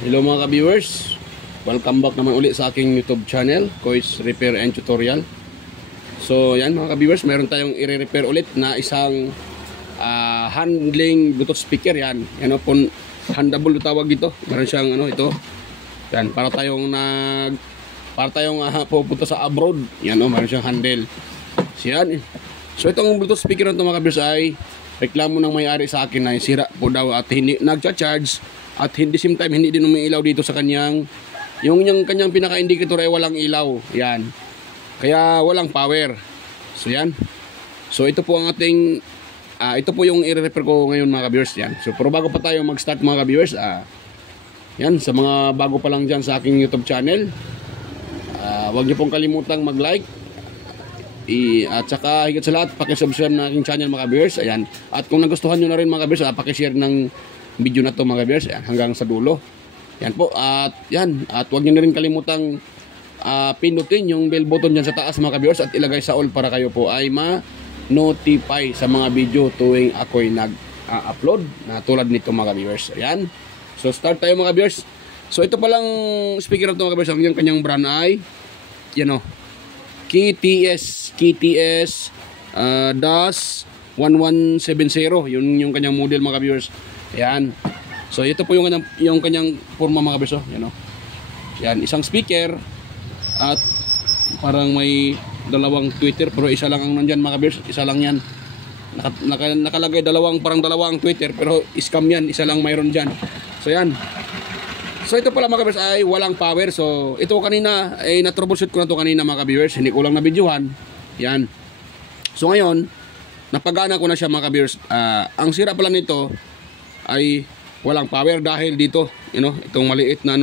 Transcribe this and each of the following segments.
Hello mga ka-viewers, welcome back naman ulit sa aking YouTube channel, Kois Repair and Tutorial. So yan mga ka-viewers, meron tayong i-repair ulit na isang handling Bluetooth speaker. Yan po, handable tawag dito. Meron siyang ito. Yan, para tayong pupunta sa abroad. Yan meron siyang handle. So yan. So itong Bluetooth speaker na ito mga ka-viewers ay reklamo ng may-ari sa akin na sira po daw at hindi nagcha-charge. At hindi same time, hindi din umiilaw dito sa kanyang, yung kanyang pinaka-indicator ay walang ilaw. Yan. Kaya walang power. So yan. So ito po ang ating, ito po yung i-repair ko ngayon mga ka-viewers. Yan. So pero bago pa tayo mag-start mga ka-viewers, yan, sa mga bago pa lang dyan sa aking YouTube channel, huwag niyo pong kalimutang mag-like. At saka higit sa lahat, pakisubscribe na aking channel mga ka-viewers. Ayan. At kung nagustuhan nyo na rin mga ka-viewers, pakishare ng video na to mga ka-viewers hanggang sa dulo. Yan po. At yan. At huwag nyo na rin kalimutang pinutin yung bell button dyan sa taas mga ka-viewers at ilagay sa all para kayo po ay ma-notify sa mga video tuwing ako'y nag-upload na tulad nito mga ka-viewers. Ayan. So start tayo mga ka-viewers. So ito palang speaker na ito mga ka-viewers. Ang kanyang brand ay yan KTS DAS 1170. Yun yung kanyang model mga ka-viewers. Ayan. So ito po yung kanyang forma mga ka-viewers. Yan yan, isang speaker at parang may dalawang tweeter pero isa lang ang nandyan mga ka-viewers. Isa lang yan. Nakalagay parang dalawang tweeter pero scam yan. Isa lang mayroon dyan. So yan. So ito pala mga ka-viewers ay walang power. So ito kanina ay na-troubleshoot ko na ito kanina mga ka-viewers. Hindi ko lang na-videohan. Yan. So ngayon, napagana ko na siya mga ka-viewers. Ang sira pala nito ay walang power dahil dito, itong maliit na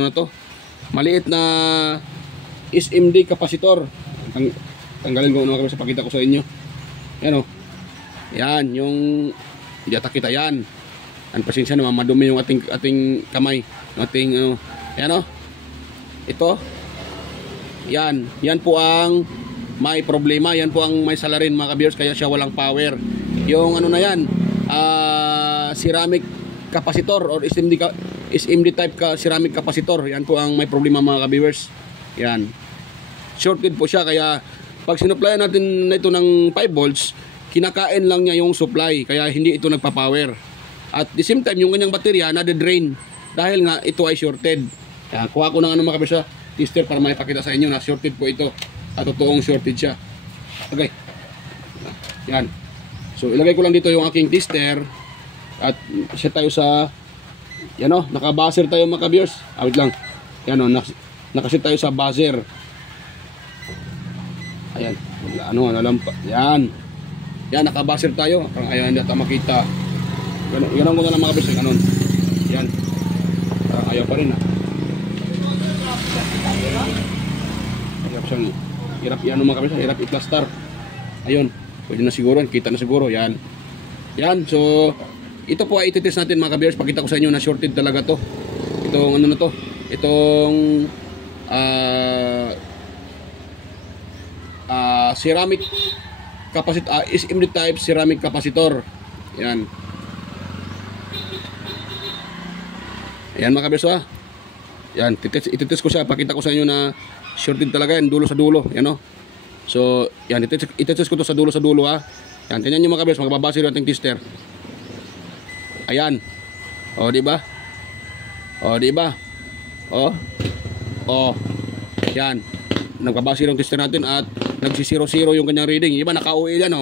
maliit na SMD capacitor. Tanggalin ko mga ka-viewers, pakita ko sa inyo. Yan yan, yung yata kita yan. Ang pasensya naman, madumi yung ating kamay. Ating yan ito. Yan po ang may problema. Yan po ang may salarin mga ka-viewers, kaya siya walang power. Yung na yan, ceramic capacitor or SMD type ceramic capacitor. Yan po ang may problema mga ka-viewers. Yan. Shorted po siya, kaya pag sinuplayan natin na ito ng 5 volts, kinakain lang niya yung supply, kaya hindi ito nagpa-power. At the same time, yung kanyang baterya nade-drain dahil nga ito ay shorted. Yan. Kuha ko ng mga ka-viewers tester para maipakita sa inyo na shorted po ito. At totoong shorted siya. Okay. Yan. So ilagay ko lang dito yung aking tester. At set tayo sa naka-buzzer tayo mga ka-viewers. Wait lang. Yan nakaset tayo sa buzzer. Ayan. Yan. Yan, naka-buzzer tayo. Parang ayaw hindi natin makita. Ganun ko na lang mga ka-viewers. Ganun. Yan. Ayaw pa rin Hirap siyang mga ka-viewers. Hirap i-plaster. Ayun. Pwede na siguro. Kita na siguro. Yan. Yan. So ito po ay ititest natin mga ka-viewers. Pakita ko sa inyo na shorted talaga to. Itong itong ceramic capacitor, SMD type ceramic capacitor. Yan. Yan mga ka-viewers Yan, ititest ko siya. Pakita ko sa inyo na shorted talaga yan, dulo sa dulo. Yan So, yan, ititest ko to sa dulo Yan, tingnan niyo mga ka-viewers, magbabase rin ating tester. Ayan. Di ba? Di ba? Yan. Nagpabase yung tester natin at nagsi-0-0 yung kanyang reading. Iba naka-OL yan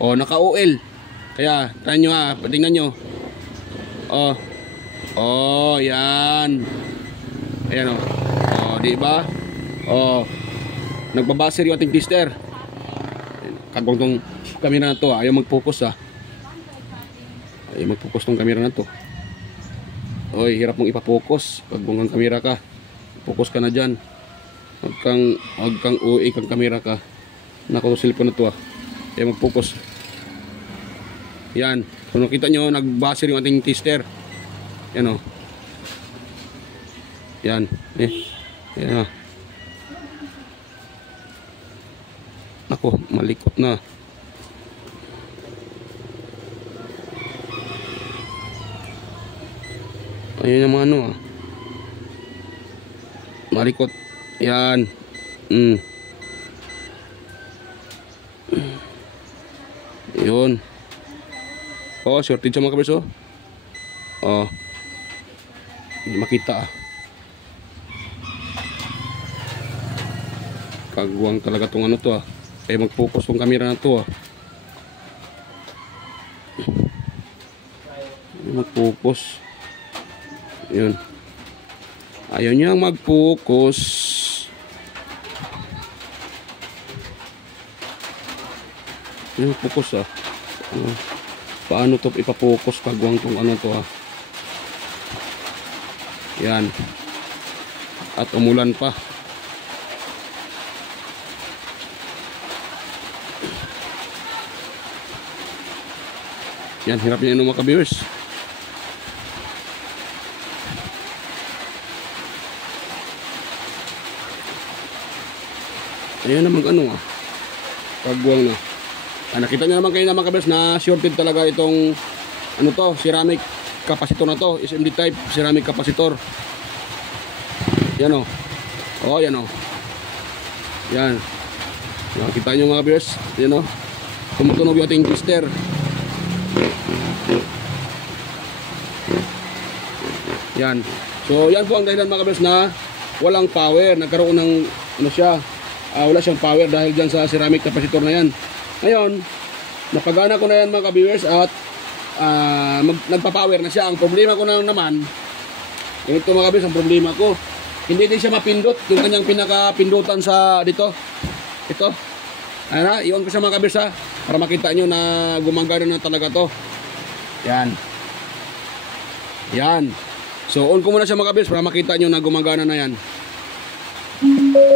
naka-OL. Kaya try nyo tingnan nyo. Yan. Ayan di ba? Nagbabase yung ating tester. Kagwang tong camera na to ayaw mag-focus Ayaw mag-focus tong camera na to. Oy, hirap mong ipa-focus pag bungang camera ka. Focus ka na dyan. Huwag kang uwi kang camera ka. Nako, cellphone na to Ayaw mag-focus. Yan. Kung nakita nyo, nag-buzzer yung ating tester. Yan Yan. Yan Nako, malikot na. Ayun yung mga Malikot. Yan. Mm. Yun. Oh, shorted siya mga kabers, oh. Oh. Hindi makita, ah. Kagwang talaga tong ano to, ah. Kaya mag-focus tong camera na to, ah. Mag-focus. Yun. Ayaw niyang mag-focus. Yung focus, ah. Paano to ipapokus kagwang tong ano to, ah. Yan. At umulan pa. Yan, hirap niya mga ka-viewers. Ayan naman ano, ah. Kagwang na. Nakita niyo naman kayo mga ka-viewers na shorted talaga itong ano to, ceramic capacitor na to, SMD type ceramic capacitor. Yan, oh. Oh, yan, oh. Yan. Nakita niyo mga ka-viewers, yan, oh. Tumutunog yung ating twister. Yan. So yan po ang dahilan mga ka-viewers na walang power. Nagkaroon ng ano siya, wala siyang power dahil dyan sa ceramic capacitor na yan. Ngayon, napagana ko na yan mga ka-viewers at nagpa-power na siya. Ang problema ko na naman, ito mga ka-viewers, ang problema ko, hindi din siya mapindot. Yung kanyang pinakapindutan sa dito, ito. Ayan na, i-on ko siya mga ka-viewers, ha, para makita nyo na gumagana na talaga to. Yan. Yan. So on ko muna siya mga ka-viewers para makita nyo na gumagana na yan.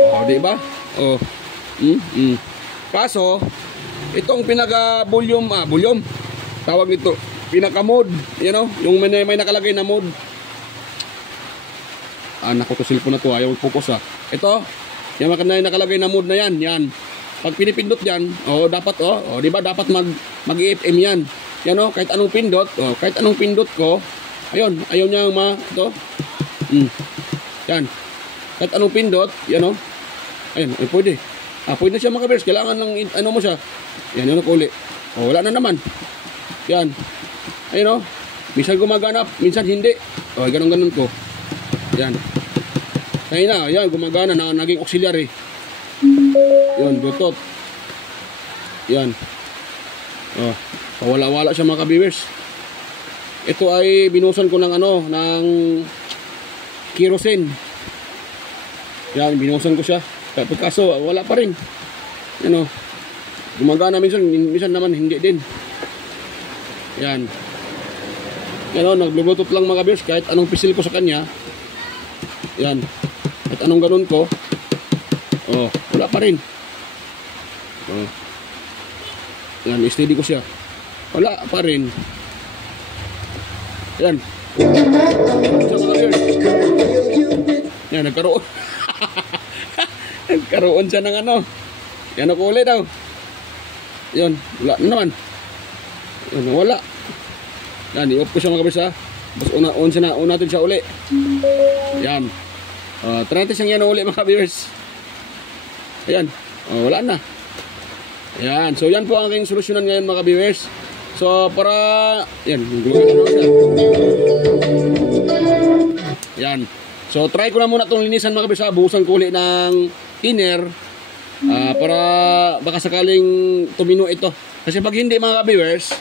O, diba? O. Kaso, itong pinaka-volume, volume, tawag nito, pinaka-mode, you know, yung may nakalagay na mode. Naku, to cellphone na to, ayaw focus, ah. Ito, yung nakalagay na mode na yan, yan. Pag pinipindot yan, dapat, diba, dapat mag-EFM yan. Yan, kahit anong pindot ko, ayun, ayaw niya ito. Yan. Kahit anong pindot, yan, ayun, ay pwede. Pwede na siya mga ka-viewers. Kailangan lang, ano mo siya. Yan, yun ako ulit. Wala na naman. Yan. Ayun, minsan gumagana, minsan hindi. Ganun-ganun ko. Yan. Ayun na, yan, gumagana na, naging auxiliary. Yan, Bluetooth. Yan. Wala-wala siya mga ka-viewers. Ito ay binusan ko ng ng kerosene. Yan, binusan ko siya. Kaso wala pa rin. Ano? Gumagana minsan naman hindi din. Yan. Yan, nag-bluetooth lang mga viewers kahit anong pisil ko sa kanya. Yan. Kahit anong ganun ko. Wala pa rin. Yan, steady ko siya. Wala pa rin. Yan. Yan, nagkaroon. Nagkaroon siya ng yan ako ulit daw. Yan, wala na naman. Yan, wala. Yan, i-off ko siya mga kabisa. Tapos on natin siya uli. Yan. Try natin siyang yan uli mga viewers. Ayan. Wala na. Ayan. So yan po ang aking solusyonan ngayon mga viewers. So para yan, yan. So try ko na muna itong linisan mga kabisa. Buhusan ko ulit ng thinner para baka sakaling tumino ito. Kasi pag hindi mga viewers,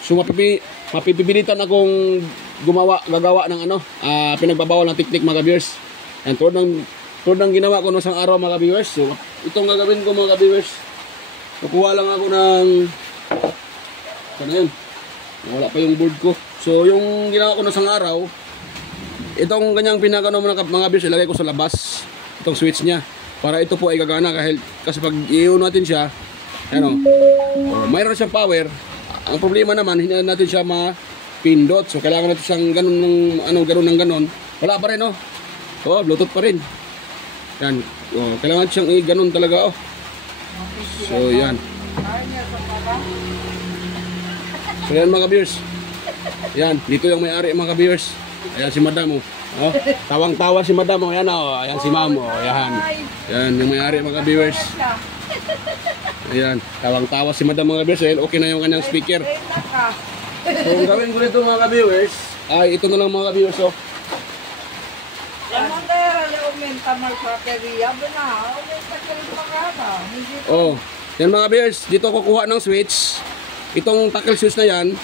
so mapipibilitan akong gagawa ng pinagbabawal ng teknik mga viewers. And tulad ng ginawa ko noong isang araw mga viewers. So itong gagawin ko mga viewers, kukuha lang ako ng ano yun, wala pa yung board ko. So yung ginawa ko noong isang araw, itong ganyang pinakano mga viewers, ilagay ko sa labas itong switch niya para ito po ay gagana kasi pag i-on natin siya, mayroon siyang power. Ang problema naman, hindi natin siya mapindot. So kailangan natin siyang ganun ng ganon. Wala pa rin, Bluetooth pa rin. Yan. Kailangan natin siyang i-ganon talaga, So yan. So yan mga viewers. Yan, dito yung may-ari mga viewers. Ayan si madam, Oh, tawang-tawa si Madam. Oh, yan oh. Ayan si Ma'am. Oh, yan. Yan, yung may-ari mga viewers. Ayan, tawang-tawa si Madam mga viewers. Ayan, okay na yung kanyang speaker. So, ang gawin ko nito mga viewers, ay ito na lang mga viewers. Oh. Oh, yan mga viewers, dito kukuha ng switch. Itong tackle switch na yan,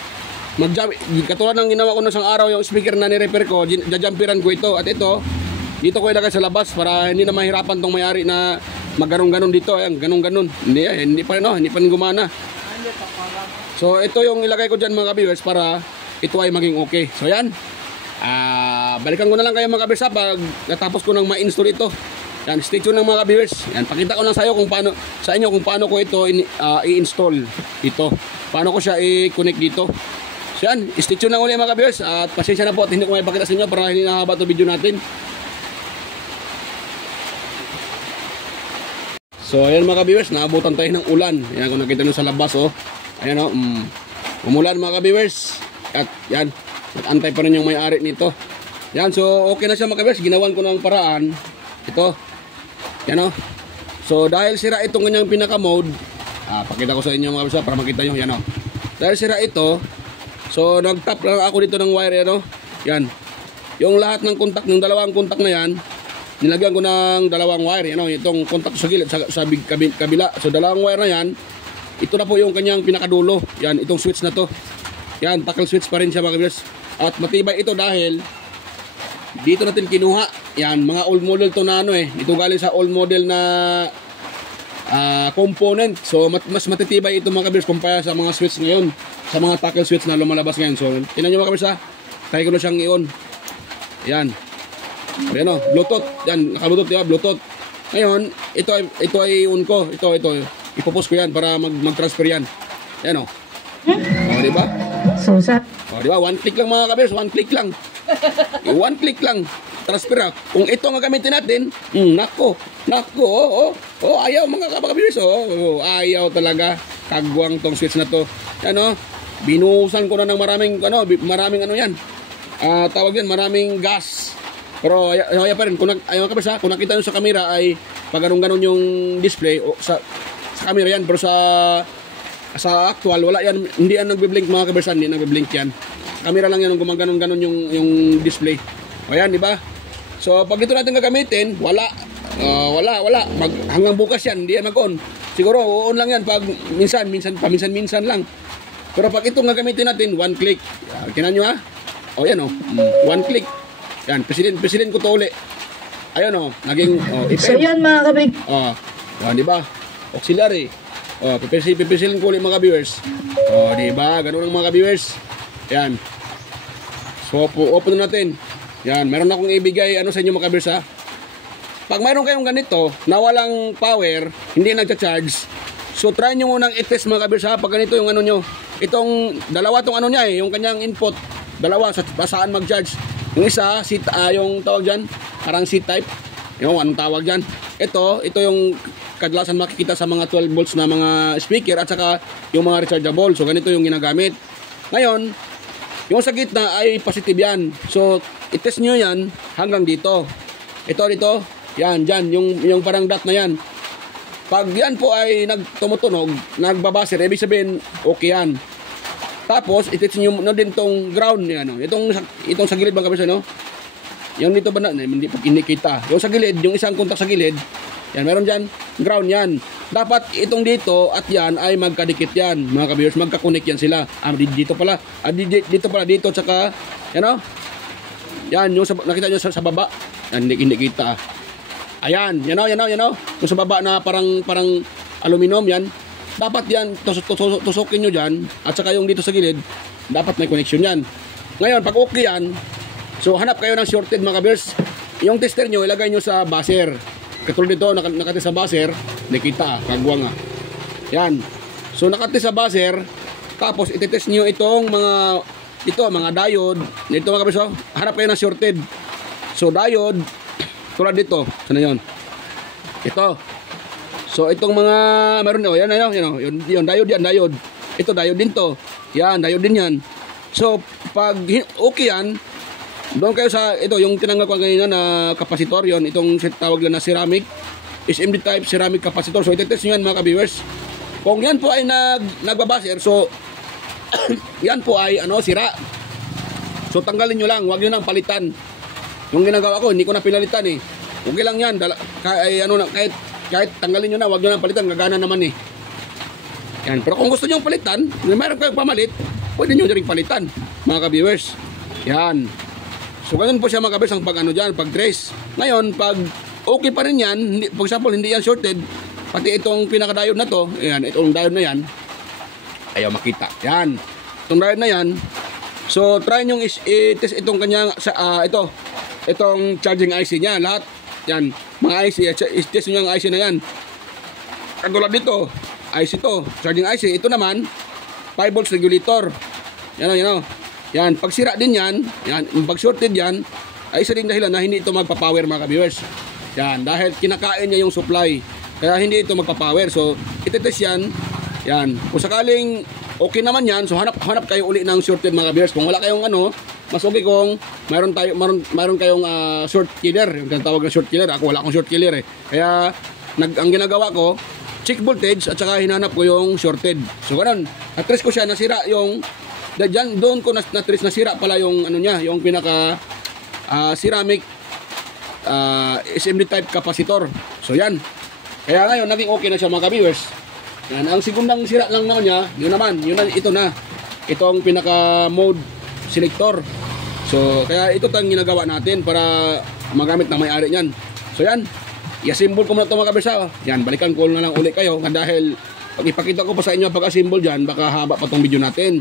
katulad ng ginawa ko na isang araw yung speaker na ni-repair ko, jajampiran ko ito. At ito, dito ko ilagay sa labas para hindi na mahirapan tong may-ari na magganong-ganon dito. Ayan, ganon-ganon. Hindi pa gumana. So ito yung ilagay ko dyan mga viewers para ito ay maging okay. So yan, balikan ko na lang kayo mga viewers pag natapos ko nang ma-install ito. Yan, stay tuned ng mga viewers. Yan, pakita ko lang sa inyo kung paano ko ito i-install ito. Paano ko siya i-connect dito. So yan, stay tuned lang ulit mga viewers. At pasensya na po at hindi ko may pakita sa inyo para hindi nakahaba ito video natin. So ayan mga viewers, naabutan tayo ng ulan. Yan kung nakita nyo sa labas oh. Ayan o, umulan mga ka-viewers. At yan, nag-antay pa rin yung may-ari nito. Yan, so okay na siya mga ka-viewers. Ginawan ko ng paraan. Ito, yan o. So dahil sira itong kanyang pinaka-mode, pakita ko sa inyo mga ka-viewers para makita nyo. Yan o. Dahil sira ito, so nag-tap lang ako dito ng wire. Yan o. Yan. Yung lahat ng kontak, ng dalawang kontak na yan, nilagyan ko ng dalawang wire. Yan o, itong kontak sa gilid, sa kabila. So dalawang wire na yan. Ito na po yung kanyang pinakadulo. Yan, itong switch na to. Yan, tackle switch pa rin siya mga viewers. At matibay ito dahil dito natin kinuha. Yan, mga old model to na ano eh. Ito galing sa old model na component. So mas matitibay ito mga viewers kumpara sa mga switch ngayon. Sa mga tackle switch na lumalabas ngayon. So tingnan nyo mga viewers ha. Try ko na siyang i-on. Yan. Ayan o, Bluetooth. Yan, naka-Bluetooth diba? Bluetooth. Ngayon, ito ay on ko. Ito. Ipopost ko yan para mag-transfer yan. Yan o. O, diba? Susa. O, diba? One click lang mga kabers. One click lang. One click lang. Transfer. Kung ito ang gamitin natin, nako. Ayaw mga kabers. Ayaw talaga. Kagwang tong switch na to. Yan o. Binuhusan ko na ng maraming ano yan. Tawag yan, maraming gas. Pero ayaw pa rin. Kung nakita nyo sa camera ay pag ganun yung display o sa camera yan, pero sa actual wala yan, hindi yan nagbe-blink mga kabersan, hindi nagbe-blink yan. Camera lang yan yung gumaganon yung display. O yan, di ba? So pag ito natin gagamitin, wala. Hanggang bukas yan, hindi yan mag-on. Siguro on lang yan pag minsan lang. Pero pag ito gagamitin natin, one click. Kinan nyo ha? O yan o, one click. Yan, president ko to uli. Ayun o, naging So yan mga kabig. Di ba? Auxiliary. Pipisilin ko ulit mga viewers. Di ba? Ganun ang mga viewers. Yan. So, open na natin. Yan, meron akong ibigay sa inyo mga viewers ha. Pag mayroon kayong ganito na walang power, hindi nagcha-charge, so try nyo munang i-test mga viewers ha. Pag ganito yung nyo. Itong dalawa tong niya yung kanyang input. Dalawa saan mag-charge. Yung isa, yung tawag dyan, parang C-type. Yung anong tawag dyan. Ito yung kadalasan makikita sa mga 12 volts na mga speaker at saka yung mga rechargeable. So ganito yung ginagamit. Ngayon, yung sa gitna ay positive yan. So i-test nyo yan hanggang dito. Ito dito, yan, dyan, yung parang dot na yan. Pag yan po ay tumutunog, nagbabaser, ibig sabihin okay yan. Tapos i-test nyo na din tong ground yan. Itong sa gilid bang kabisa, no? Yung dito ba na, hindi kita. Yung sa gilid, yung isang kontak sa gilid, yan, meron dyan, ground yan. Dapat itong dito at yan ay magkadikit yan. Mga ka-viewers, magkakunik yan sila. Dito pala, dito, tsaka, yan o. Yan, yung nakita nyo sa baba. Yan, hindi kita. Ayan, yan o. Yung sa baba na parang aluminum, yan. Dapat yan, tusukin nyo dyan. At saka yung dito sa gilid, dapat may connection yan. Ngayon, pag okay yan, so hanap kayo ng shorted mga ka-viewers. Yung tester nyo, ilagay nyo sa buzzer. Katulad dito, nakatis sa buzzer, nakita, kagwa nga. Yan. So nakatis sa buzzer, tapos itetest nyo itong mga diode. Ito mga kabiso, hanap kayo ng shorted. So diode, tulad dito, sana yun. Ito. So itong mga, meron yan diode yan, diode. Ito diode din to. Yan, diode din yan. So pag okay yan, Doon kayo sa, ito, yung tinanggal ko kanina na kapasitor, yon itong tawag lang na ceramic, SMD type ceramic capacitor. So, itetest nyo yan mga ka-viewers. Kung yan po ay nagbabaser, so, yan po ay, sira. So, tanggalin nyo lang, huwag nyo nang palitan. Yung ginagawa ko, hindi ko na pinalitan eh. Okay lang yan, kahit tanggalin nyo na, huwag nyo nang palitan, gagana naman eh. Yan, pero kung gusto nyo palitan, mayroon kayong pamalit, pwede nyo rin palitan, mga ka-viewers. Yan. So, ganun po siya mga ka-viewers ang pag trace. Ngayon, pag okay pa rin yan, for example, hindi yan shorted, pati itong pinaka-diode na to, yan, itong diode na yan, ayaw makita. Yan. Itong diode na yan, so, try nyo i-test itong kanyang, itong charging IC niya, lahat, yan, mga IC, i-test nyo yung IC na yan. Katulad dito, IC to, charging IC, ito naman, 5 volts regulator. Yan. Yan, pag sira din yan, pag shorted yan, ay isa din dahilan na hindi ito magpa-power mga ka-viewers. Yan, dahil kinakain niya yung supply. Kaya hindi ito magpa-power. So, itetest yan. Yan, kung sakaling okay naman yan, so hanap kayo uli ng shorted mga ka-viewers. Kung wala kayong mas okay kung mayroon kayong short killer, yung tinatawag na short killer. Ako wala akong short killer eh. Kaya, ang ginagawa ko, check voltage at saka hinanap ko yung shorted. So, ganun. At-trace ko siya, nasira yung doon ko na-trace nasira pala yung yung pinaka ceramic SMD type capacitor. So yan. Kaya ngayon naging okay na siya mga ka-viewers. Yan, ang segundang sira lang naman niya, ito na. Itong pinaka mode selector. So kaya ito tang ginagawa natin para magamit ng may-ari niyan. So yan. I-assemble ko muna ito mga ka-viewers. Yan, balikan ko na lang ulit kayo dahil pag ipakita ko pa sa inyo pag-assemble diyan, baka haba pa tong video natin.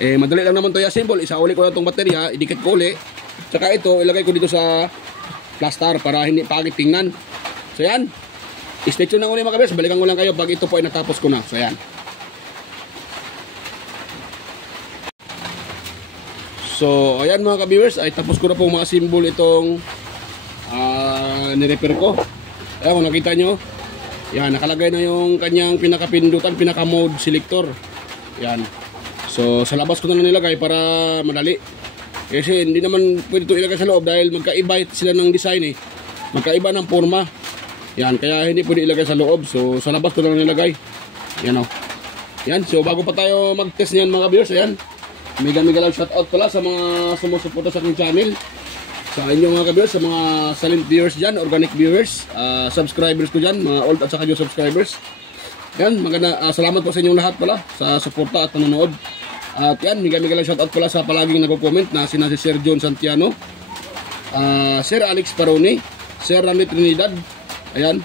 Madali lang naman to i-assemble. Isauli ko na itong baterya, idikit ko uli. Tsaka ito, ilagay ko dito sa plaster para hindi pangit tingnan. So yan. Stay tuned lang uli mga kabers. Balikan ko lang kayo pag ito po ay natapos ko na. So yan. So, ayan mga ka-viewers, ay tapos ko na pong ma-assemble itong nirepair ko. Ayan, kung nakita nyo, yan, nakalagay na yung kanyang pinaka-pindutan, pinaka-mode selector. Yan. So, sa labas ko na lang nilagay para madali. Kasi hindi naman pwede ito ilagay sa loob dahil magkaiba sila ng design eh. Magkaiba ng forma. Yan, kaya hindi pwede ilagay sa loob. So, sa labas ko na lang nilagay. Yan o. Yan, so bago pa tayo mag-test niyan mga viewers, ayan. Mega lang shoutout pala sa mga sumusuporta sa aking channel. Sa inyo mga ka-viewers, sa mga silent viewers dyan, organic viewers, subscribers ko dyan, mga old at saka new subscribers. Yan, salamat po sa inyong lahat pala sa suporta at panonood. At yan, mega lang shoutout pala sa palaging nagko-comment na sina si Sir John Santiano, Sir Alex Paroni, Sir Randy Trinidad, ayan,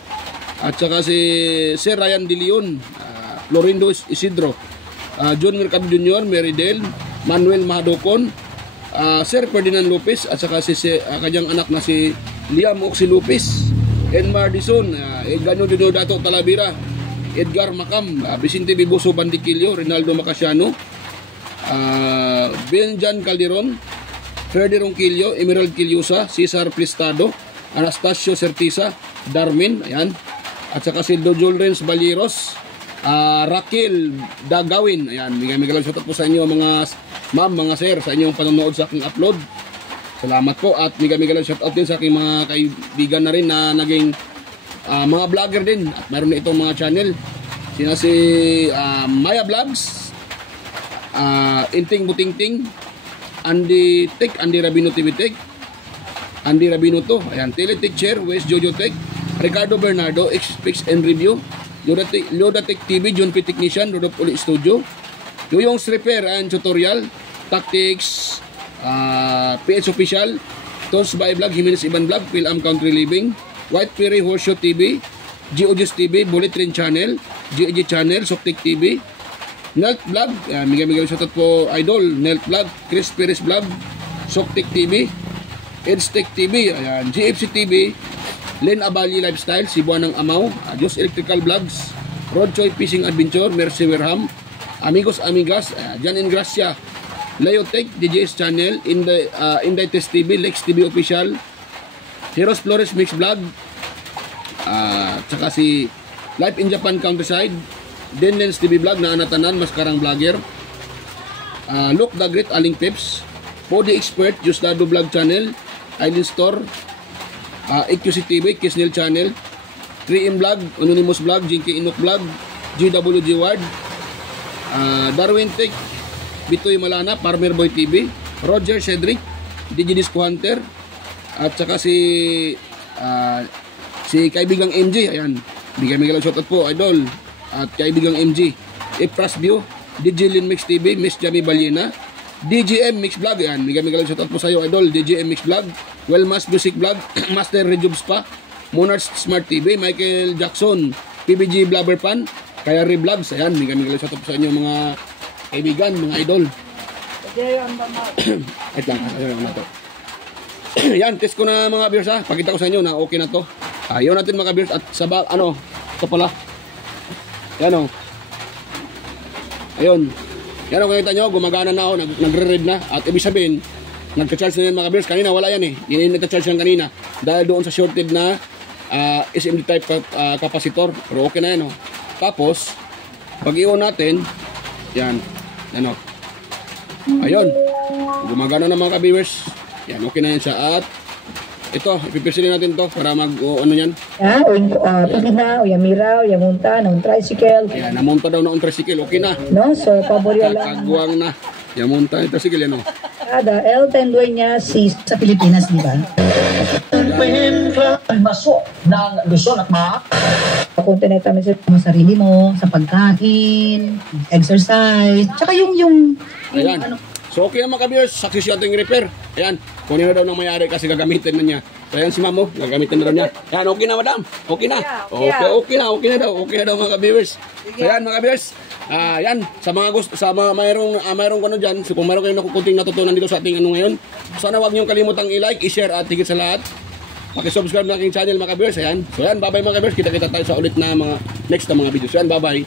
at saka si Sir Ryan De Leon, Florindo Isidro, John Mercado Jr., Meridel, Manuel Mahadocon, Sir Ferdinand Lopez, at saka si kanyang anak na si Liam Oxy Lopez, Enmar Dizon, Edgano Dino Dato Talavera, Edgar Macam, Vicente Biboso Bandiquillo, Rinaldo Macasiano, Benjan Calderon, Ferdy Ronquillo, Emerald Quillosa, Cesar Plistado, Anastasio Certisa, Darmin, ayan, at saka si Dojol Renz Baliros, Raquel Dagawin, ayan, mega lang shoutout po sa inyo mga ma'am, mga sir, sa inyong panonood sa aking upload. Salamat po at mega lang shoutout din sa aking mga kaibigan na rin na naging mga vlogger din at meron na itong mga channel. Sina si Maya Vlogs, Inting Butingting, Andy Tech, Andy Rabino TV Tech, Andy Rabino to, ayan, Teletech Chair, West Jojo Tech, Ricardo Bernardo, X-Fix and Review, Loda Tech TV, John P. Technician, Rodolph Uli Studio, Yoyong's Repair and Tutorial, Tactics, PH Official, Tons by Vlog, Jimenez Iban Vlog, Phil-Am Country Living, White Prairie Horseshoe TV, GOG's TV, Bullet Train Channel, GOG Channel, Soptic TV, Nelt Vlog, mega shoutout po Idol, Nelt Vlog, Chris Perez Vlog, Soptic TV, Edstech TV, ayan, GFC TV, Len Abali Lifestyle, Cebuan ng Amaw, Adios Electrical Vlogs, Rod Choi Fishing Adventure, Mercy Werham, Amigos Amigas, Jan Ingracia, Leotech, DJS Channel, Inday Test TV, Lex TV Official, Heroes Flores Mix Vlog, tsaka si Life in Japan Countryside, Denlens TV Vlog na anatanan, maskarang vlogger, Look the Great Aling Pips, Body Expert, Justado Vlog Channel, Island Store, EQC TV, Kisnil Channel, 3M Vlog, Anonymous Vlog, Jinky Inok Vlog, GWG Ward, Darwin Tech, Bitoy Malana, Farmer Boy TV, Roger Cedric, DJ Disco Hunter, at saka si kaibigang MJ, ayan, bigay lang shoutout po, idol, at kaibigang MJ, Ipras View, DJ Lin Mix TV, Miss Jamie Balyena, DJM Mix Vlog, ayan, bigay lang shoutout po sa iyo, idol, DJM Mix Vlog, Wellmas Music Vlog, Master Rejubs pa, Monarch Smart TV, Michael Jackson, PBG Blabber Pan, Kaya Vlogs, ayan, bigay lang shoutout po sa inyo mga kaibigan, mga idol. Wait lang, ayun na to. Yan, test ko na mga viewers ha. Pakita ko sa inyo na okay na to. Ayaw natin mga viewers at ito pala. Yan o. Ayun. Yan o, nakita nyo, gumagana na ako, nagre-read na. At ibig sabihin, nagka-charge na yan mga viewers. Kanina wala yan eh. Hindi nagka-charge yan kanina. Dahil doon sa shorted na SMD type capacitor. Pero okay na yan o. Tapos, pag i-on natin, yan. Yan o. Ayun. Gumagana na mga viewers. Yan, okay na yan siya. At ito, ipipisilin natin to para ano yan. Pagina, o yamira, o yamunta, ng tricycle. Yan, namunta daw na ang tricycle. Okay na. No, so paborya lang. Kagwang na. Yamunta yung tricycle yan o. Ada, L10 niya si sa Pilipinas, di ba? Maso ng Luzon at Maak. Kung tinatami sa sarili mo, sa pagkain, exercise, tsaka yung Ayan. So okay na mga ka-viewers, success yung ating repair. Ayan, kunin na daw ng mayari kasi gagamitin na niya. So ayan si mamo, gagamitin na daw niya. Ayan, okay na madam, okay na. Okay na daw mga ka-viewers. So ayan mga ka-viewers, ayan, sa mga gusto, sa mga mayroong ano dyan, so kung mayroong kayong nakukunting natutunan dito sa ating ano ngayon, sana huwag niyong kalimutang i-like, i-share at higit sa lahat, pakisubscribe na aking channel mga ka-viewers. Ayan, so ayan, bye bye mga ka-viewers, kita-kita tayo sa ulit na mga next na mga videos. So ayan, bye bye.